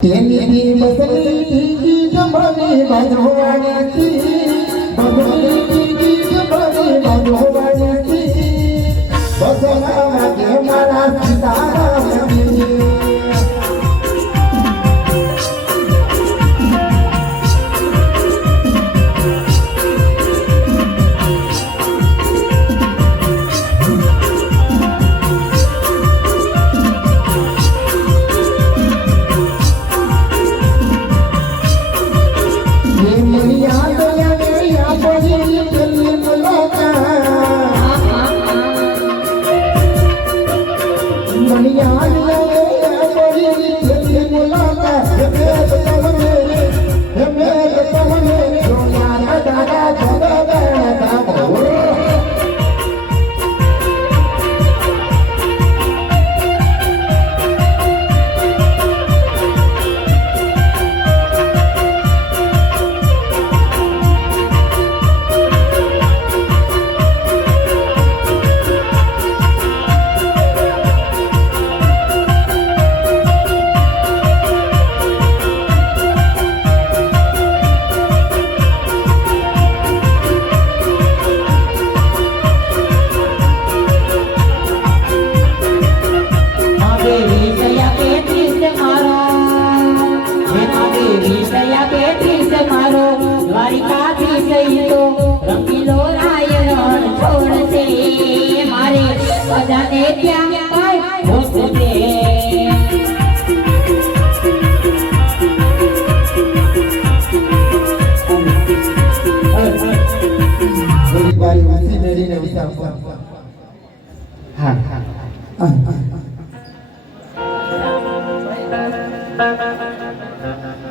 તેની બસલી જમવાની બાજવાણી બસલી જમવાની બાજવાણી બસના વાગે મારા સીતારામની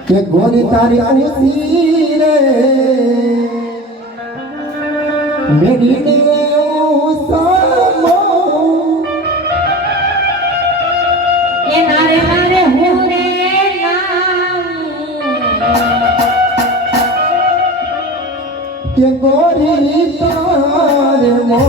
કે ગોરી તારી આની રે મેડીને ઉસામો એ નારે નારે હું રે નામ કે ગોરી તારે મો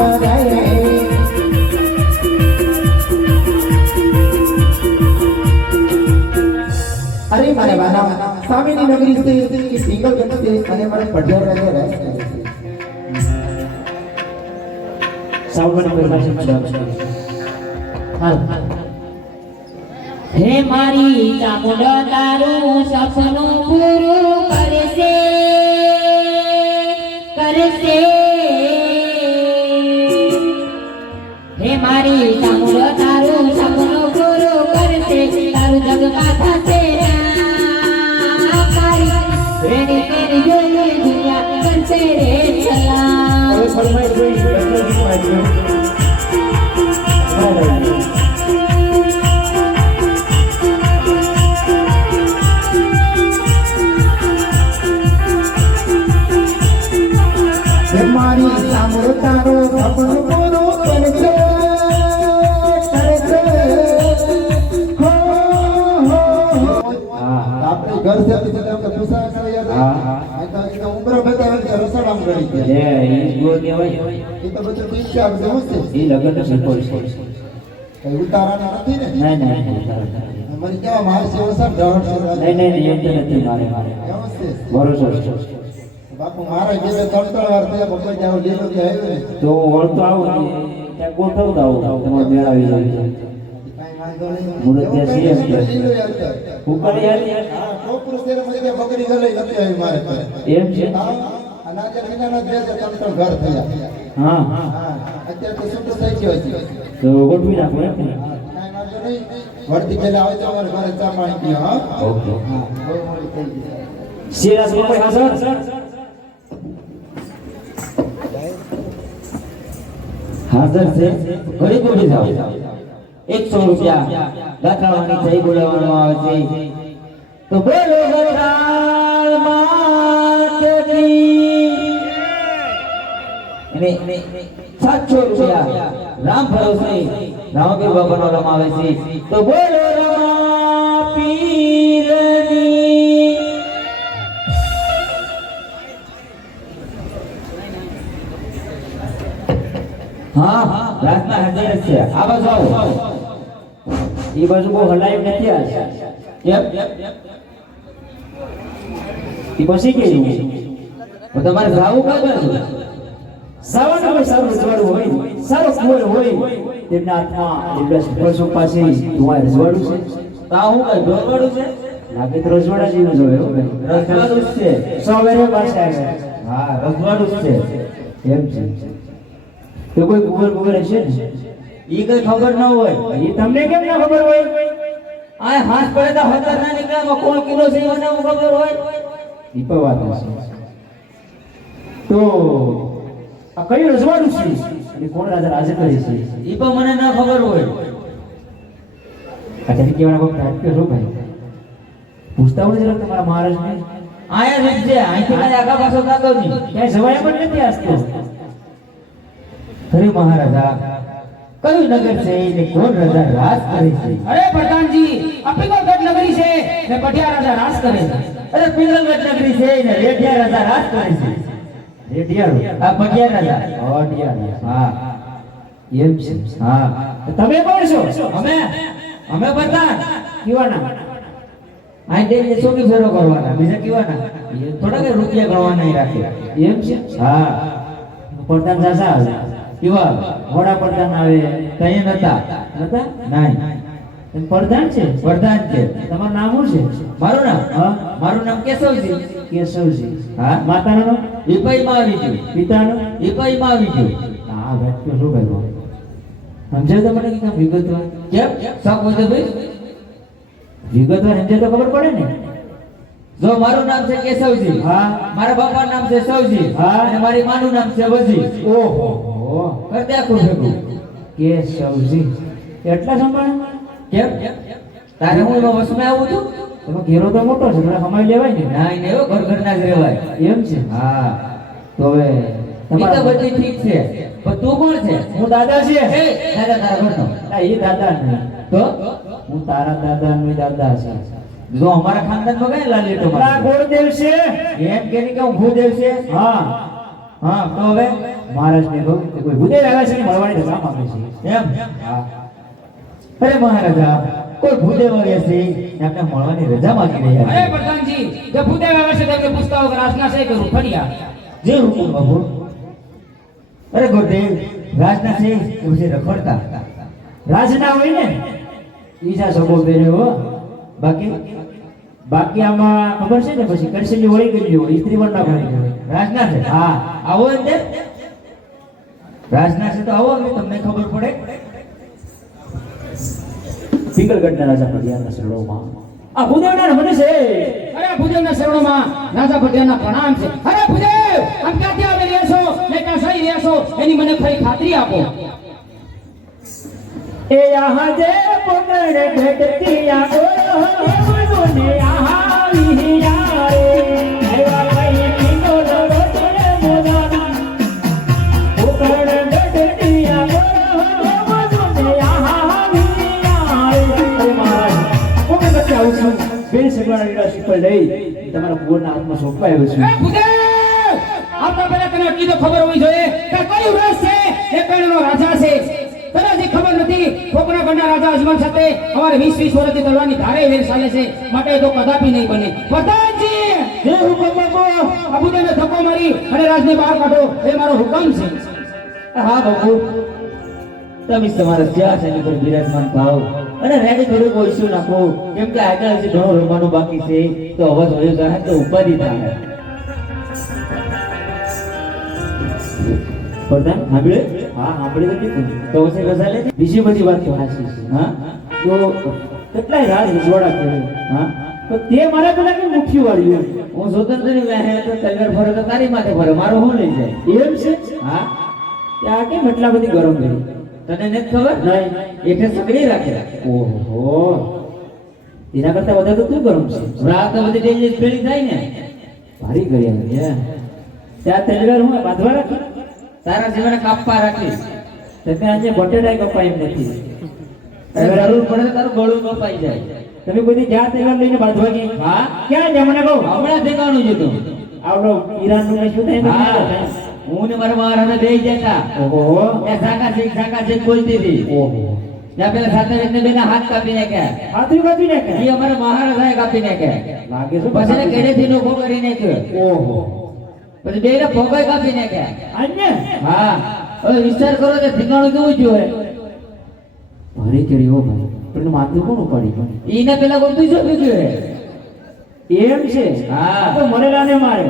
કરાય અરે મારે વાલા સ્વામીની નગરી છે એ સિંગલ ગણ છે અને મારે પઢિયાર રહે સાવગણ પર હાલ હે મારી ચામુંડા તારું સપનું પૂરું કરશે કરશે હે મારી ચામુંડા તારું સપનું પૂરું કરશે તારું જગમાં થશે મારી રેડી કરી જોઈ દુનિયા કરશે રે સલામ હવે ફરમાઈ જોઈ એટલે વાંચ્યો મારી સાંભળો તારો સપનું પૂરું કરશે કરશે હો હો આપણે ઘર છે તો આપણે પૂછા કરે યાર આ તો ઉમરો બતાવે કે રસોડામાં ગળી ગયા લે ઈ ગો કેવાય એ તો બધું ઠીક છે આપણે શું છે ઈ લગન તો સિમ્પલ છે કઈ ઉતારાના નથી ને નહીં મારી કેવા મારે છે ઓસર ઢળ નહીં એમ તો નથી મારે એવું છે ભરોસો છે બાપુ મારા જેવે ત્રણ વાર થયા બપોર જાવ લીલો કે આવ્યો ને તો વળતો આવું ત્યાં ગોઠવતા આવું તમારે મેળાવી જાય કાંઈ વાંધો નહીં મુરત ત્યાં સીએમ છે લીલો યાર કર. ઉકળી આવી હા ટોપરું તેરે મને ત્યાં બકરી ગલે નથી આવી મારે પર એમ છે હા અનાજ વિનાના બે ત્રણ ત્રણ ઘર થયા હા હા અત્યારે તો છૂટું થઈ ગયો છે તો ગોઠવી નાખો એમ ને કાંઈ વાંધો નહીં વળતી પેલા આવે તો અમારે ઘરે ચા પાણી પીઓ હા ઓકે હા બહુ મોડી થઈ ગઈ સિરાજ કોઈ હાજર હાજર છે ઘડી બોલી જાવ 100 રૂપિયા દાખલાવાની થઈ બોલાવવાનો આવે છે તો બોલો ગરગાળ માતની અને 700 રૂપિયા રામ ભરોસે રામગીર બાબાનો રમાવે છે તો બોલો રમા પીરની હા રાતના હાજર છે આ બાજુ આવો એ બાજુ બહુ હલાયું નથી આજ કેમ એ પછી કેવું તો તમારે જાવું કઈ બાજુ સાવન કોઈ સારું રજવાડું હોય સારો કુંવર હોય તેમના હાથમાં એમના પશુ પાસે તમારે રજવાડું છે તો આ હું કઈ રજવાડું છે લાગે તો રજવાડા જેવું જ હોય રજવાડું જ છે સવારે પાસે આવે હા રજવાડું જ છે એમ છે તો કોઈ કુંવર હશે ને ઈ કઈ ખબર ન હોય ઈ તમને કેમ ના ખબર હોય આ હાથ પડે તો હતર ના નીકળ્યામાં કોણ કિલો છે મને ખબર હોય ઈ પણ વાત હશે તો આ કઈ રજવાડું છે અને કોણ રાજા રાજે કરે છે ઈ પણ મને ના ખબર હોય આ તને કેવાના કોઈ પ્રાપ્ય છો ભાઈ પૂછતા હોય જરા તમારા મહારાજને આયા જ છે અહીંથી કાંઈ આગા પાછો થતો નહીં ક્યાંય જવાય પણ નથી આસતો અરે મહારાજા કયું નગર છે ને કોણ રાજા રાજ કરે છે અરે પ્રધાનજી અપીગઢ નગરી છે ને પટિયા રાજા રાજ કરે છે અરે પિંગલગઢ નગરી છે ને રેઢિયા રાજા રાજ કરે છે રેઢિયા આ પટિયા રાજા પટિયા હા એમ છે હા તમે કોણ છો અમે પ્રધાન કેવાના આ દેવી સોકી ફેરો કરવાના બીજા કેવાના થોડા કે રૂપિયા ગણવાના રાખે એમ છે હા પ્રધાન સાસા કેવા મોડા પ્રધાન આવે કઈ નતા નહીં એમ પ્રધાન છે તમારું નામ શું છે મારું નામ હા મારું નામ કેશવજી હા માતાનું નામ વિપઈ માં આવી ગયું પિતાનું વિપઈ માં આવી ગયું હા ભટકો શું ભાઈ સમજાય તો મને કે વિગતવાર કેમ શોખ હોય ભાઈ વિગતવાર સમજાય તો ખબર પડે ને જો મારું નામ છે કેશવજી હા મારા બાપાનું નામ છે સવજી હા અને મારી માનું નામ છે વજી ઓહો કરતે આખું ભેગું કેશવજી એટલા સંભાળ કેમ તારે હું એમાં વસમાં આવું છું તમે ઘેરો તો મોટો છે થોડા કમાઈ લેવાય ને ના ને એવો ઘરના જ રહેવાય એમ છે હા તો હવે તમારી બધી ઠીક છે પણ તું કોણ છે હું દાદા છે દાદા તારા ઘરનો ના એ દાદા નહીં તો હું તારા દાદા નો દાદા છે જો અમારા ખાનદાનમાં કઈ લાલેટો મારા ગોળદેવ છે એમ કે હું ભૂદેવ છે હા હા તો હવે મહારાજને કહું કે કોઈ ભૂદેવ આવ્યા છે ને મળવાની રજા માંગે છે એમ હા અરે મહારાજા કોઈ ભૂદેવ આવ્યા છે ને આપણે મળવાની રજા માંગી રહ્યા અરે છે પ્રધાનજી જો ભૂદેવ આવે છે તેમને પૂછતા વગર આજના છે કરું ફર્યા જે હુકુમ બાબુ અરે ગુરુદેવ રાજના છે કે પછી રખડતા રાજના હોય ને ઈજા સબો પહેર્યો બાકી બાકી આમાં ખબર છે ને પછી કરશનની હોળી ગયેલી હોય સ્ત્રી પણ ના ભણી રાજના છે હા આવો એટલે રાજના છે તો આવો એટલે તમને ખબર પડે સિંગલગઢના રાજા પટિયાના શરણોમાં આ ભૂદેવના રમણે છે અરે ભૂદેવના શરણોમાં રાજા પટિયાના પ્રણામ છે અરે ભૂદેવ આમ ક્યાંથી આવી રહ્યા છો ને ક્યાં સહી રહ્યા છો એની મને ખરી ખાતરી આપો એ યહાં જે પકડ ઘટતી આગો ને યહાં વિહિયાએ એવા કઈ કિનો લડતરે મોદાના પકડ ઘટતી આગો ને યહાં વિહિયાએ અરે મહારાજ કોને બચ્ચા આવું છું બેન સગવાના લીડા શીખલ લઈ તમારા પૂરના હાથમાં સોંપાયો છે એ ભૂદેવ આપણા પહેલા તને કીધું ખબર હોવી જોઈએ કે કયું રસ છે એ કણનો રાજા છે તને જે ખબર નથી કોકના ગણના રાજા અજમલ સાથે અમારે 20 વર્ષથી તલવારની ધારે વેર ચાલે છે માટે એ તો કદાપી નહીં બને પ્રધાનજી જે હુકમ બાપુ અબુદેવને ધક્કો મારી અને રાજને બહાર કાઢો એ મારો હુકમ છે હા બાપુ તમે તમારા સિંહાસન પર બિરાજમાન થાઓ અને રેડી થોડુંક ઓછું નાખો કેમ કે આગળ હજી ઘણું રમવાનું બાકી છે તો અવાજ હોય જાય તો ઉપાધિ થાય પ્રધાન સાંભળે હા સાંભળે તો કીધું તો પછી રજા લે બીજી બધી વાત તો હાચી છે હા તો કેટલાય રાજ રજવાડા કરે હા તો તે મારા પેલા કે મુખ્ય વાળ્યું હું સ્વતંત્રની વહે તો તલવાર ફરે તો તારી માથે ફરે મારો હું લઈ જાય એમ છે હા ત્યાં કેમ એટલા બધી ગરમ કરી તને નથી ખબર નહીં એટલે સગડી રાખે ઓહો એના કરતા વધારે તો તું ગરમ છે રાત તો બધી ડેલી ફેરી થાય ને ભારી કરી હે ત્યાં તલવાર હું બાંધવા રાખી તારા જીવને કાપવા રાખી તમે આજે બટેટા કપાય એમ નથી જરૂર પડે તો તારું ગળું કપાઈ જાય તમે કોઈ જ્યાં તહેવાર લઈને બાંધવા ગઈ હા ક્યાં છે મને કહો હમણાં દેખાવાનું છે તું આવડો ઈરાન નું શું થાય હું ને મારા મહારાજા બે જતા ઓહો એ સાકા છે બોલતી હતી ઓહો ત્યાં પેલા સાથે ને બેના હાથ કાપી નાખ્યા હાથ કાપી નાખ્યા એ અમારા મહારાજાએ કાપી નાખ્યા લાગે છે પછી કેડેથી નોખો કરી નાખ્યો ઓહો પછી બેને ભોગાઈ કાપી નાખ્યા અન્ય હા હવે વિચાર કરો કે ઠીકાણું કેવું જોવે ભારે કેરી હો ભાઈ પણ માથું કોણ ઉપાડી ગયું ઈને પેલા કોઈ બીજો બીજો એમ છે હા તો મરેલાને મારે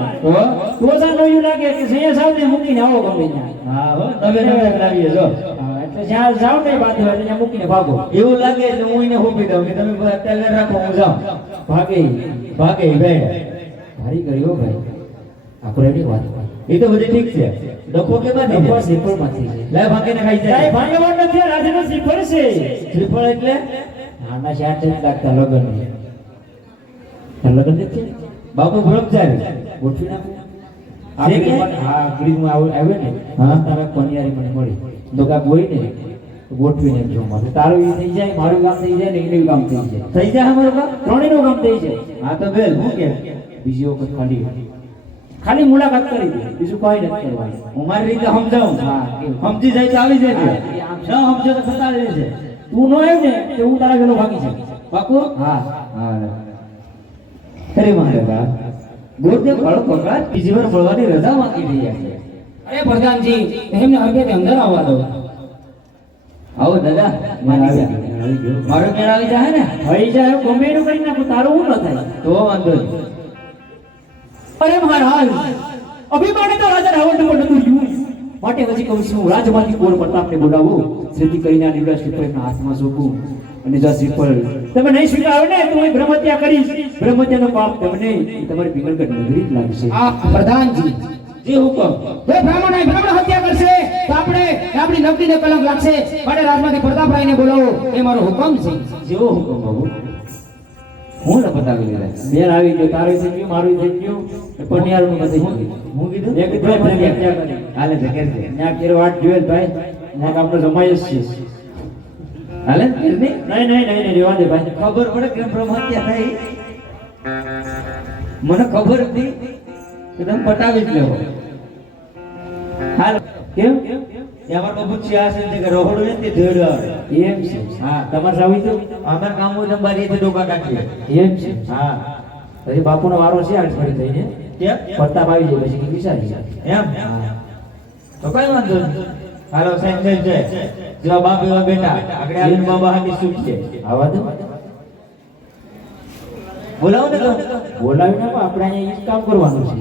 તો સાન નોયું લાગે કે સૈયા સાહેબને મૂકીને આવો ગમે ત્યાં હા હો નવે લાવીએ જો એટલે જ્યાં જાવ ને બાજુ એટલે ત્યાં મૂકીને ભાગો એવું લાગે એટલે હું એને હોપી દઉં કે તમે અત્યારે રાખો હું જાઉં ભાગે બે ભારી કરી હો ભાઈ આપણે એની વાત એ તો બધી ઠીક છે ડખો કે બાદ ડખો શ્રીફળ માંથી છે લે ભાગીને ખાઈ જાય ભાગેવાન નથી રાજનો શ્રીફળ છે શ્રીફળ એટલે નાના ચાર લાગતા લગન લગન નથી બાપુ બ્રહ્મચારી ગોઠવી નાખો હા ગરીબમાં આવે ને હા તારા કન્યારી મને મળી તો કાક હોય ને ગોઠવીને જો મારું તારું એ થઈ જાય મારું કામ થઈ જાય ને એનું કામ થઈ જાય અમારું કામ ત્રણેયનું કામ થઈ જાય હા તો બેલ હું કે બીજી વખત ખાલી મુલાકાત કરી દે બીજું કોઈ નથી કરવાનું હું મારી રીતે સમજાવું હા સમજી જાય તો આવી જાય ન સમજો તો થતા રહે છે તું નો આવ્યો ને તો હું તારા ઘરનો ભાગી જાય પાકું હા અરે મહારાજા ગોરદેવ કાળો પગાર બીજી વાર મળવાની રજા માંગી રહ્યા છે અરે પ્રધાનજી એમને અર્ઘે અંદર આવવા દો આવો દાદા મારી મારો મેળ આવી જાય ને થઈ જાય ગમે એનું કરી નાખું તારું હું ન થાય તો વાંધો નહીં અરે મહારાજ અભિમાને તો રાજા રાવણ પર નતું યુ માટે હજી કહું છું રાજમાંથી કોર પ્રતાપને બોલાવું જેથી કરીને આ લીમડા શ્રીફળના હાથમાં સોંપું અને જો શ્રીફળ તમે નહીં સ્વીકારો ને તો હું બ્રહ્મત્યા કરીશ બ્રહ્મત્યાનો પાપ તમને તમારી પિંગલગઢ નગરી જ લાગશે આ પ્રધાનજી જે હુકમ જો બ્રાહ્મણ હત્યા કરશે તો આપણી નગરીને કલંક લાગશે માટે રાજમાંથી પ્રતાપરાયને બોલાવો એ મારો હુકમ છે જેવો હુકમ બાબુ હું ન બતાવી લીધા બેન આવી ગયો તારું થઈ ગયું મારું થઈ ગયું પનિયારું નથી હું કીધું એક જ હાલે જગેર છે ત્યાં કેરો વાટ જોયેલ ભાઈ ત્યાં આપણો જમાય જ છે હાલે નહીં રેવા દે ભાઈ ખબર પડે કે બ્રહ્મહત્યા થઈ મને ખબર હતી કે તમે પટાવી જ લેવો હાલ કેમ અમાર બાપુ ચિયા છે કે રોહડો ને તે ધેડો આવે એમ છે હા તમારે જાવું તો અમાર કામ હોય અંબારી થી ડોકા કાઢીએ એમ છે હા હજી બાપુનો વારો છે આજ ફરી થઈને કેમ પ્રતાપ આવી જાય પછી કઈ વિચારી જાય એમ તો કઈ વાંધો નહીં હાલો સાહેબ છે જેવા બાપ એવા બેટા આગળ આવીને બાબા હાથી સુખ છે આવા દો બોલાવો ને તો બોલાવીને આપણે અહીંયા ઈ જ કામ કરવાનું છે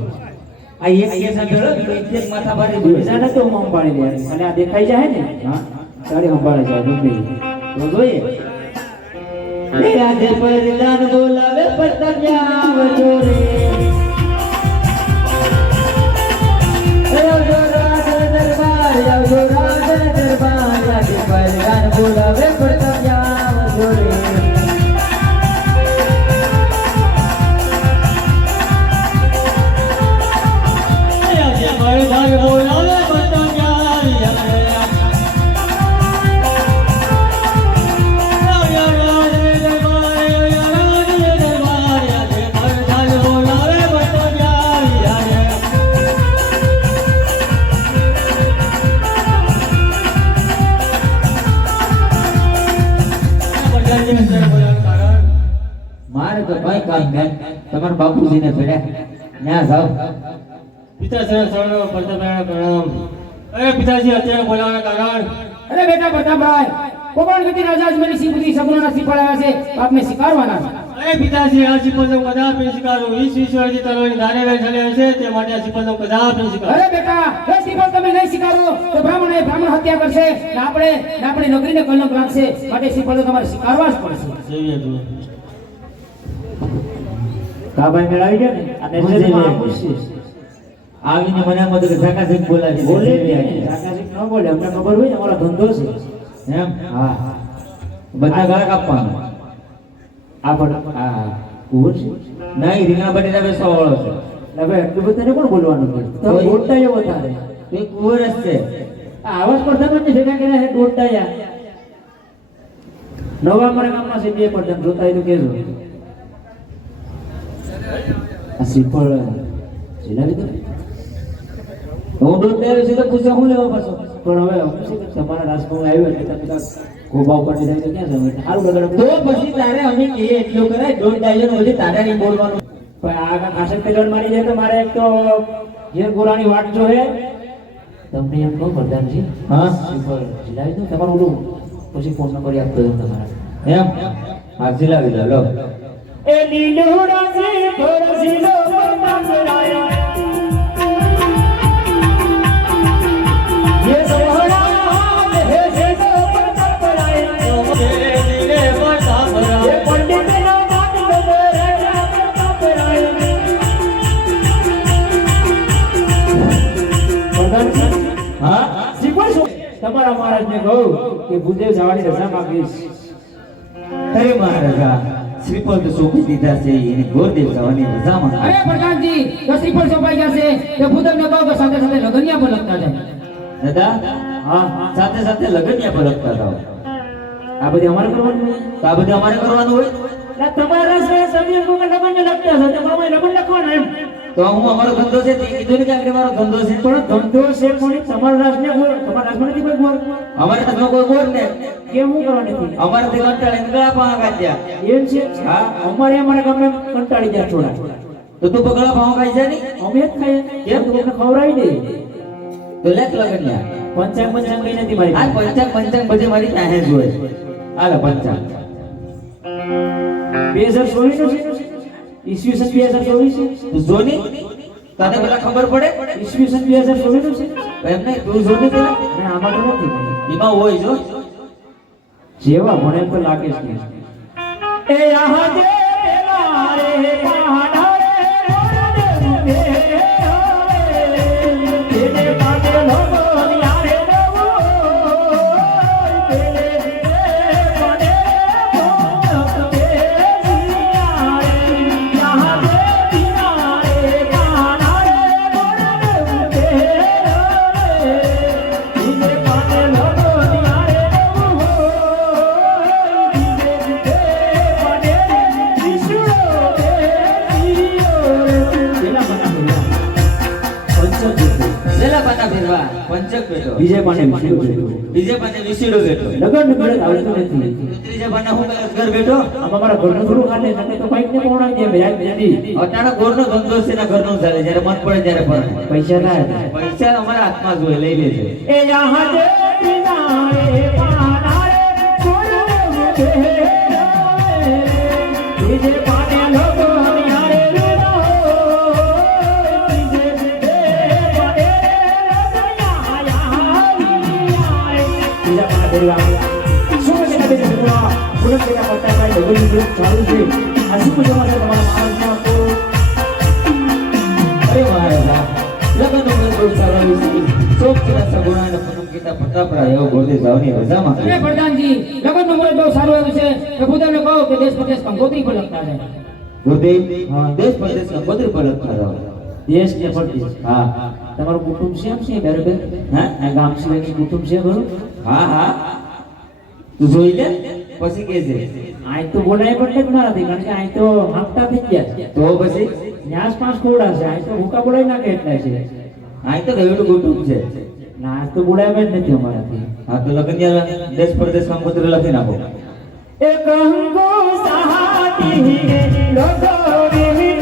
આ એક કેસ અંધળો એક માથા ભારે બીજાને તો સંભાળી લેવાની અને આ દેખાઈ જાય ને હા તારે સંભાળે જાય દુનિ તો જોઈએ આજે પરદાન બોલાવે પતંગિયા વજોરે આવજો રાજ દરબાર આવજો રાજ દરબાર આજે પરદાન બોલાવે પતંગિયા વજોરે મારે તો કઈ કામ નહીં તમારા બાપુજીને ભેળ્યા ન્યા જાઓ પિતાશ્રી સૌનો પ્રતાપરાયણ પ્રણામ અરે પિતાજી અત્યારે બોલાવવાના કારણ અરે બેટા પ્રતાપભાઈ કોપણ ગતિ રાજા અજમેરી સિંહ બુદ્ધિ સગુણોના શીખવાડ્યા છે આપને સ્વીકારવાના છે અરે પિતાજી આ સિપંદો કદાપી સ્વીકારું 20 વર્ષથી તલવારની ધારે વેલ ચાલે છે તે માટે આ સિપંદો કદાપી સ્વીકારું અરે બેટા એ શ્રીફળ તમે નહીં સ્વીકારો તો બ્રાહ્મણ હત્યા કરશે ને આપણે નગરીને કલંક લાગશે માટે શ્રીફળ તમારે સ્વીકારવા જ પડશે સેવીએ તું કાભાઈ મેળાવી ગયા ને અને જેમાં પૂછશે આવીને મને આમ બધું ઝાકાઝીક બોલાવી બોલે બોલે કાકાજી ન બોલે અમને ખબર હોય ને અમારો ધંધો છે એમ હા બધા ગળા કાપવાના આ પણ આ કુવર છે નહીં રીંગણા બટેટા બેસવા વાળો છે હવે એટલું બધું તને કોણ બોલવાનું કે તો બોલતા એવો તારે એ કુંવર જ છે આ આવાજ પ્રધાનમંત્રી ભેગા કર્યા છે દોડતા યા નવા મારા ગામમાં છે બે પ્રધાન જોતા હોય તો કેજો આ શ્રીફળ જિલ્લાવી દો હું દૂધ લેવી છું તો પૂછો હું લેવા પાછો પણ હવે હું શું કરું, તમારા રાજમાં આવ્યો એટલે તમે ગોબાવ કરી જાય તો ક્યાં જવું સારું બગડ તો પછી તારે અમે કહીએ એટલું કરાય દોઢ ડાયન પછી તારે નહીં બોલવાનું પણ આગળ ખાસક તેલણ મારી જાય તો મારે એક તો જે ગોરાની વાટ જો હે તમને એમ કહું પ્રધાનજી હા શ્રીફળ જિલ્લાવી દો તમારું ઓલું પછી ફોન નંબર યાદ કર્યો તમારા એમ હા જીલાવી દો લો એ લીલુડા શ્રીફળ ઝીલો પતંગરાયા ये सोहरा है ઝીલો પતંગરાયા ये पंडित નો વાત ગોરા પતંગરાયા પ્રધાનજી હા શ્રીફળ શું તમારા મહારાજને કહું કે ભૂદેવ જવાની રજા માંગીશ અરે મહારાજા શ્રીફળ તો સોંપી દીધા છે એને ગોરદેવ જવાની રજામાં અરે પ્રધાનજી તો શ્રીફળ સોંપાઈ જશે તો ભૂદેવને કહો કે સાથે સાથે લગનિયા પણ લખતા જાય દાદા હા સાથે સાથે લગનિયા પર લખતા જાઓ આ બધી અમારે કરવાનું હોય તો આ બધું અમારે કરવાનું હોય ના તમારા સે સમીર કો લગન લખતા છે તમારે લગન લખવાના એમ તો હું અમારો ધંધો છે તે કીધું ને કે આગળ મારો ધંધો છે પણ ધંધો છે પણ તમારા રાજને ગોળ તમારા રાજમાં નથી કોઈ ગોળ અમારે તો કોઈ ગોર ને કેમ હું કરવાની નથી અમારે તે કંટાળીને ગળા પાવા કાઢ્યા એમ છે હા. અમારે અમારા ગામે કંટાળી ગયા થોડા તો તું પગલા પાવા ખાઈ છે ની અમે જ ખાઈએ કેમ તો તમને ખવડાવી દે તો લેખ લગનિયા પંચાંગ કઈ નથી મારી આ પાસે. પંચાંગ બધી મારી પાસે જ હોય હાલો પંચાંગ 2024 નું છે ઈસવીસન 2024 છે તું જોની તને પેલા ખબર પડે ઈસવીસન 2024 નું છે એમ નહીં તું જોની પેલા અને આમાં તો નથી એમાં હોય જો જેવા ભણે એમ તો લાગે છે એ આહા દે પેલા રે પાડા રે ઓરે દે એને કાકે લોકો યારે દેવો પેલે દીને પડે મોત દે જીયારે આહા દે દિના રે કાના રે ઓરે દે એને કાકે લોકો યારે દેવો પડે વિશુડો દે બીજે પાને વિસર્યો બેઠો. બીજે પાસે વિસીડો બેઠો. લગન ઘરે આવતો નથી. ત્રીજા પાને હું કરે ઘર બેઠો. આમાં મારા ઘરનું થોડું ખાતે નકે તો બાઈક ને કોણ આવી જાય યાદ અટાણા ઘરનો ધંધો છે ને ઘરનો ચાલે જ્યારે મન પડે ત્યારે પડે. પૈસા ના હતા. પૈસા અમારા હાથમાં જ હોય, લઈ લેજો. એ યહાં જે કિનારે પાનારે છોડ દે બીજે પાને લોકો હમિયારે રૂનો બીજે પાને બીજા પાને દેવા શું છે કે દેવા પુરત કે પતા કાઈ ડબલ ગ્રુપ ચાલુ છે આ શું જમાને તમારા માણસમાં તો અરે મહારાજા લગન ઉમર બહુ સારા વિશે શોક કિલા સગુણા અને પૂનમ કીતા પ્રતાપરા એવો ગોળે જાવની રજામાં અરે પ્રધાનજી લગનનું મુહૂર્ત બહુ સારું આવ્યું છે પ્રભુદેવને કહો કે દેશ પ્રદેશ કંકોત્રી પર લખતા છે. ગુરુદેવ દેશ પરદેશ કંકોત્રી પર લખતા જાઓ. દેશ ને પરદેશ હા તમારું કુટુંબ છે એમ છે બરાબર હા આ ગામ સિવાયનું કુટુંબ છે બરોબર હા હા તું જોઈ લે પછી કે છે આ તો બોલાય પણ જ મારાથી કારણ કે આ તો હાંકતા થઈ ગયા છે તો પછી ન્યાસ પાંચ કોડા છે આ તો હુકા બોલાય નાખે એટલા છે આ તો ગયું કુટુંબ છે. ના તો બોલાય જ નથી અમારાથી હા તો લગન દેશ પરદેશ કંકોત્રી લખી નાખો. એક અંગો સહાતી લોકો વિહિન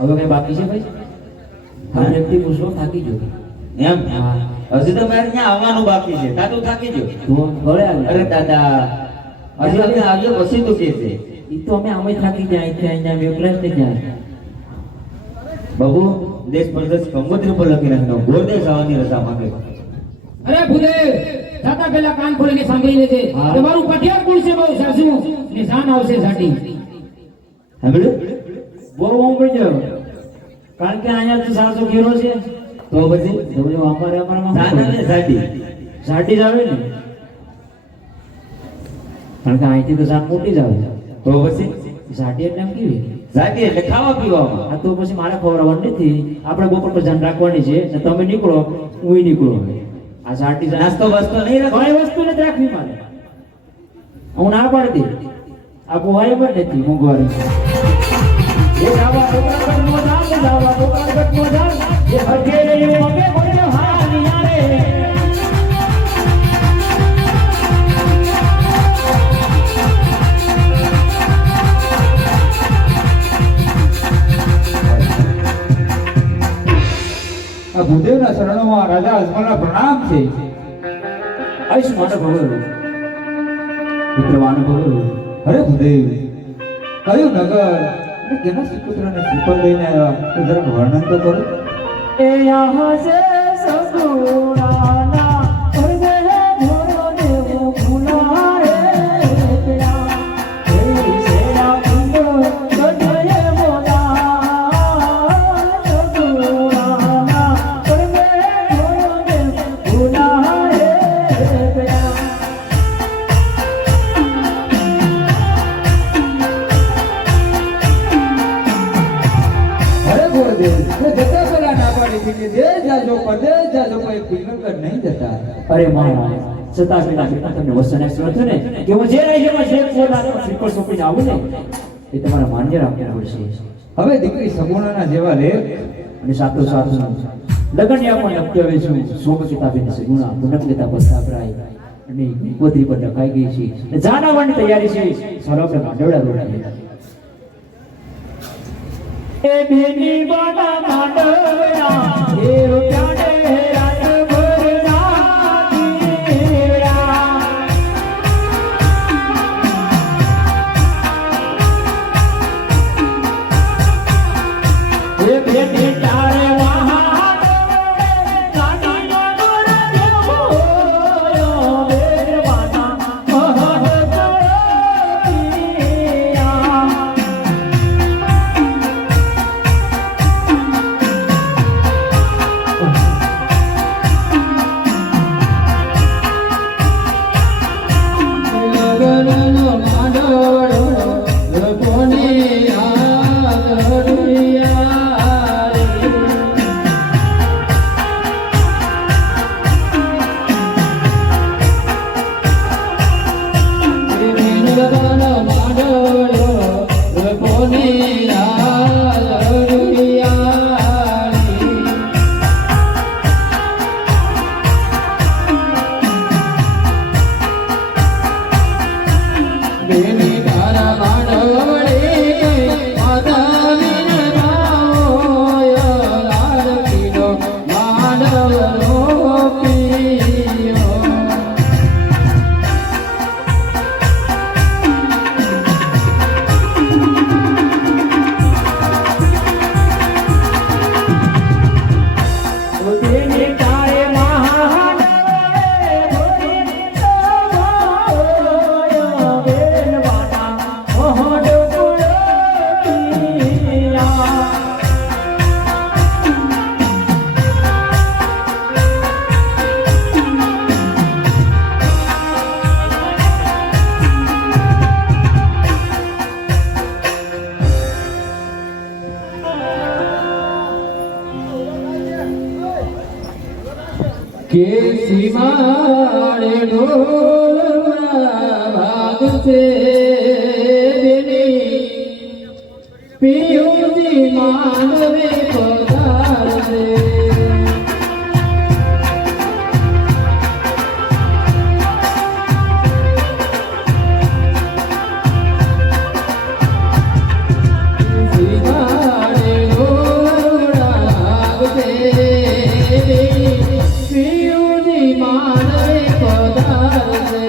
હવે કઈ બાકી છે ભાઈ હા વ્યક્તિ પૂછો થાકી ગયો એમ હજી તો મારે ત્યાં આવવાનું બાકી છે. તાતું થાકી ગયો. તો ઘરે અરે આવે દાદા હજી અમે આવ્યો પછી તું કે છે ઈ તો અમે આમે થાકી જાય છે અહીંયા એકલા જ નહીં જાય બાબુ દેશ પરદેશ કંકોત્રી પર લખી નાખનો. ગોરદેશ આવવાની રજા માંગે. અરે ભૂદેવ જાતા પહેલા કાન ખોલીને સાંભળી લેજે હા. તમારું પટિયાર કુળ છે બહુ સાસુ ને જાન આવશે સાટી. સાંભળ્યું? બહુ ઓમડી જાવ કારણ કે અહીંયા તો સાસો ઘેરો છે તો પછી તો જો અમારામાં સાના ને સાડી સાટી જ આવે ને કારણ કે અહીંથી તો સાત મોટી જ આવે તો પછી સાટી એટલે એમ કેવી સાડી એટલે ખાવા પીવામાં. આ તો પછી મારે ખવડાવવાની નથી આપણે બપોર પર ધ્યાન રાખવાની છે ને તમે નીકળો હું નીકળો આ સાટી નાસ્તો બસ્તો નહીં રાખો. કઈ વસ્તુ નથી રાખવી મારે હું ના પાડતી આ પોહાય પણ નથી મોંઘવારી એ જાવા છોકરા કટ નો જાવ જાવા છોકરા કટ નો જાવ એ હરકે રે મગે બોલે હાલિયા રે આ ભૂદેવના શરણોમાં રાજા અજમલના પ્રણામ છે. આયુષ માટે ભગવાન વિક્રમાન ભગવાન અરે ભૂદેવ કયું નગર અને કેના શ્રીપુત્રને શ્રીફળ લઈને આવ્યા તો જરાક વર્ણન તો કરો. એ યહાં સે સગુણાના હૃદય ભરો દેવો ભૂલા રે પ્યા હે સેના કુંડો ગઢે મોલા સગુણાના હૃદય ભરો દેવો ભૂલા રે પ્યા અરે ગુરુદેવ એ જતા પહેલા ના પાડી છે કે દેશ જાજો પરદેશ જાજો કોઈ પિંગલગઢ નહીં જતા. અરે મહારાજ છતાં પેલા બેટા તમને વસન એક્સપ્રેસ હતું ને કે હું જે રાજ્યમાં જે પોલા શ્રીફળ સોંપીને આવું ને એ તમારા માન્ય રાખવું પડશે હવે દીકરી સગુણાના જેવા રે અને સાથો સાથ લગન પણ નક્કી આવે છું સોમચિતાબેન સગુણા પૂનમ લેતા પસ્તાપરાય અને ગોત્રી પર લખાઈ ગઈ છે અને જાનાવાની તૈયારી છે સરોવર માંડવડા રોડા એ બેની બાના માંડવડા એ રૂપિયાને રાત ભર નાખીરા એ બેની તારે વહાણ કાઢીનો ગોર દેવો સદન માંડવ્યો કોની રાળિયાળી બેની તારા માંડવડે માતાની નાઓય લાડકીનો માંડવનો પીયો બેની તારે મહાનવડે ભોરી સવાયો બેનવાના મોહડ પુરતિયા કે સીમાડે ઢોલના ભાગ છે બેની પિયુજી માનવે પધારશે સીમાડે ઢોલના ભાગ છે બેની પિયુજી માનવે પધારશે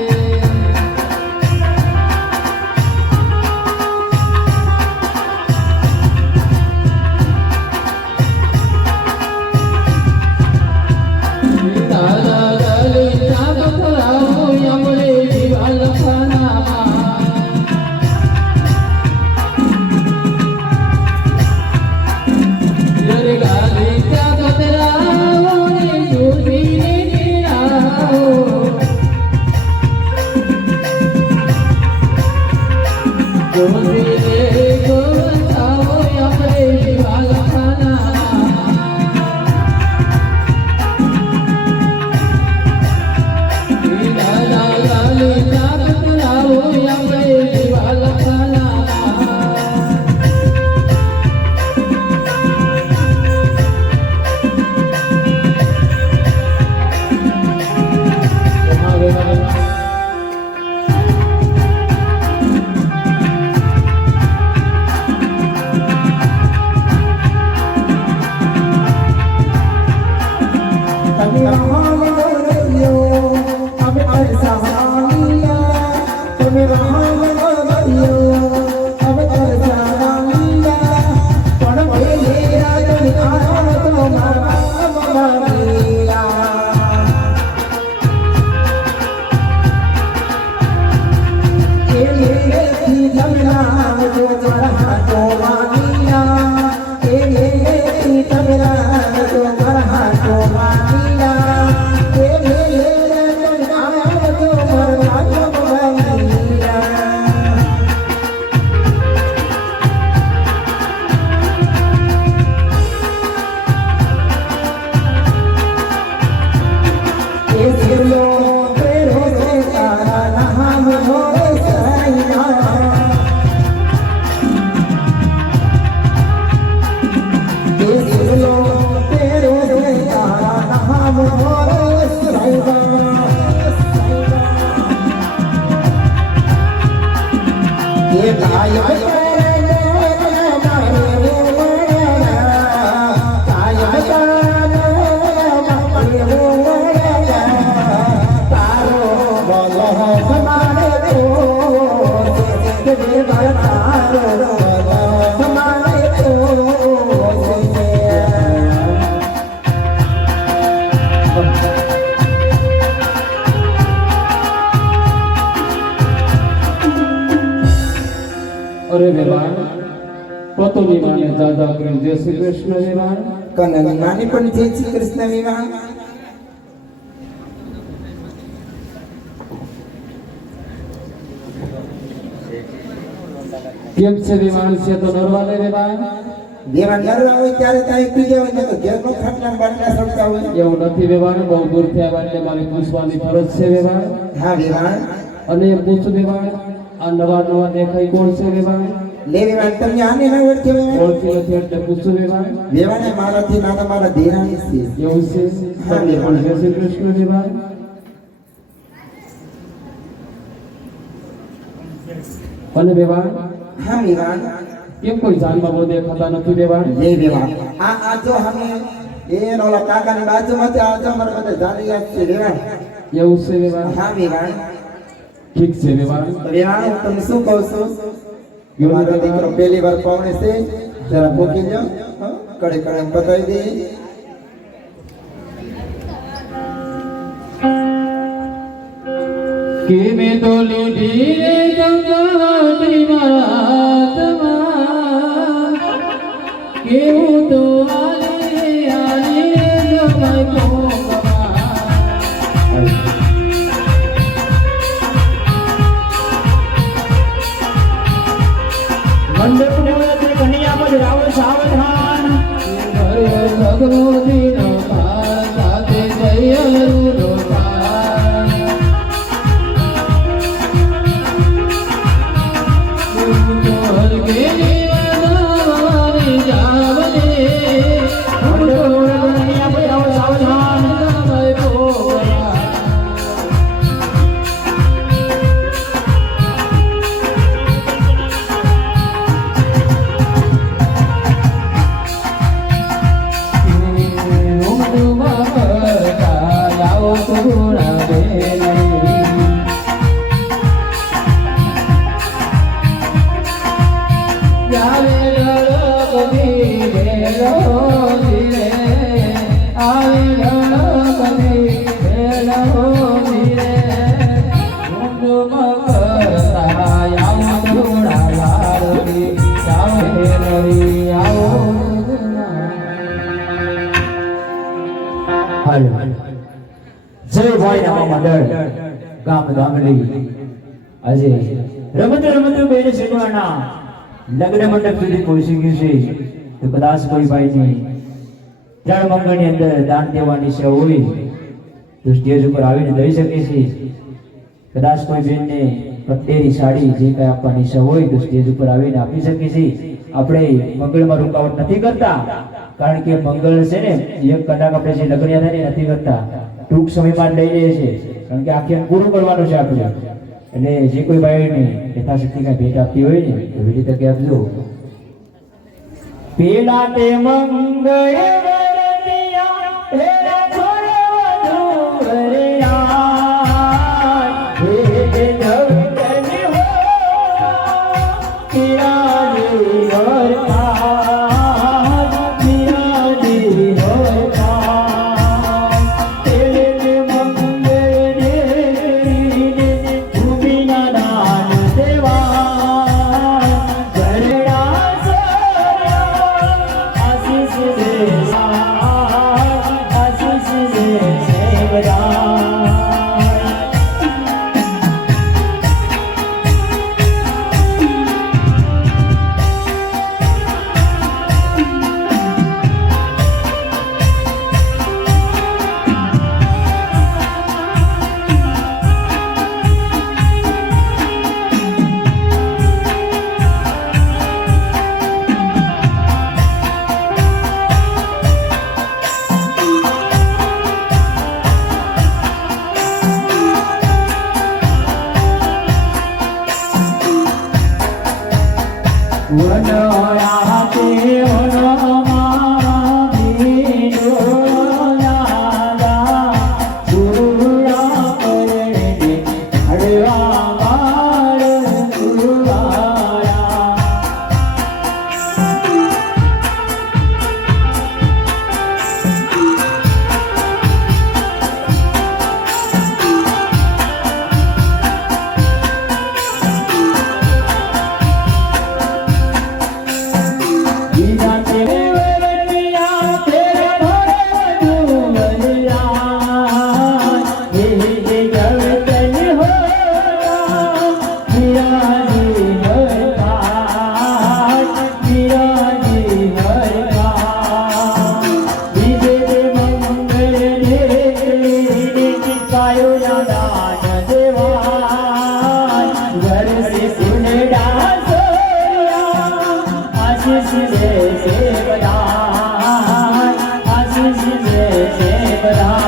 અરે વેવાણ પતોની માને દાદા કરે જય શ્રી કૃષ્ણ વેવાણ કનની નાની પણ જય શ્રી કૃષ્ણ વિવાહ કેમ છે વેવાણ છે તો નરવા લે વેવાણ દેવાન નરવા હોય ત્યારે તાઈ પી જવાય ને ઘેરનો ખાટલા બાટલા સડતા હોય એવું નથી વેવાણ બહુ દૂરથી આવ્યા એટલે મારે પૂછવાની ફરજ છે વેવાણ હા વિવાહ અને એમ પૂછું વેવાણ આ નવા નવા દેખાય કોણ છે વેવાણ લેવી વાત તમને આને ના ઓળખે વેવાણ ઓળખી નથી એટલે પૂછું વેવાણ વેવાણે મારાથી નાના મારા દેરાણી છે એવું છે હા, વેવાણ. જય શ્રી કૃષ્ણ વેવાણ અને વેવાણ હા વેવાણ કેમ કોઈ જાનમાં બહુ દેખાતા નથી વેવાણ લે વેવાણ આ જો અમે એનો ઓલા કાકાની બાજુમાં છે આ જો અમારા બધા જાણી યાદ છે વેવાણ એવું છે વેવાણ હા વેવાણ ઠીક છે વેવાણ તો વેવાણ હું તમને શું કહું છું કે મારો દીકરો પહેલી વાર પાવણે છે જરા મૂકી દો કડે કડે બતાવી દે કે મેં તો લીધી રે ગંગાની રાતમાં કેવું તો આલે આલે જમાઈ પોકમાં મંડપ નવરાત્રિ કન્યા પદ રાવણ સાવધાન ભગવતીનો ભાર સાથે જયરુનો ભાર જય ભાઈ નામા મંડળ ગામ ગામડી આજે રમત રમત બેન શેઠવાના લગ્ન મંડપ સુધી પહોંચી ગયું છે તો કદાચ કોઈ ભાઈની ત્રણ મંગળની અંદર દાન દેવાની છે હોય તો સ્ટેજ ઉપર આવીને દઈ શકે છે કદાચ કોઈ બેનને પટ્ટેરી સાડી જે કઈ આપવાની છે હોય તો સ્ટેજ ઉપર આવીને આપી શકે છે આપણે મંગળમાં રૂકાવટ નથી કરતા કારણ કે મંગળ છે ને એક કલાક આપણે જે લગ્ન યાદ નથી કરતા ટૂંક સમયમાં લઈ લઈએ છીએ કારણ કે આખી પૂરું કરવાનું છે આપણે એટલે જે કોઈ ભાઈને યથાશક્તિ કઈ ભેટ આપતી હોય ને તો એવી રીતે આપજો પેલા તે મંગળ આશીષ દેશે બધા, આશીષ દેશે બધા.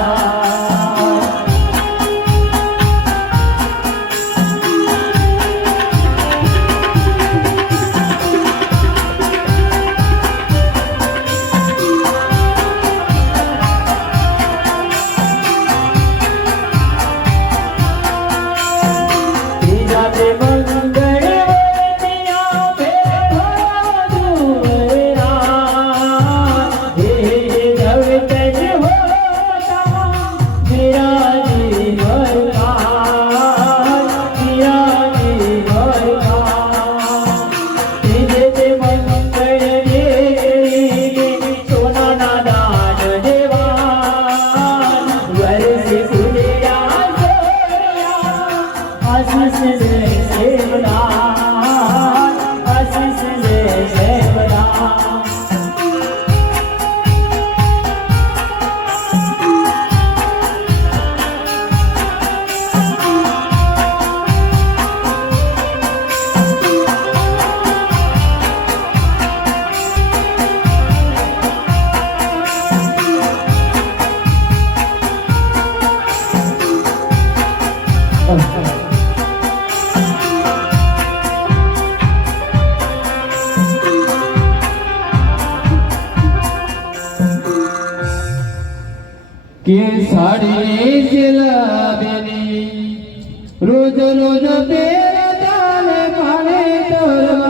કે સાડી જલાબેની રોજ રોજ પહેરતા ને પાણે તર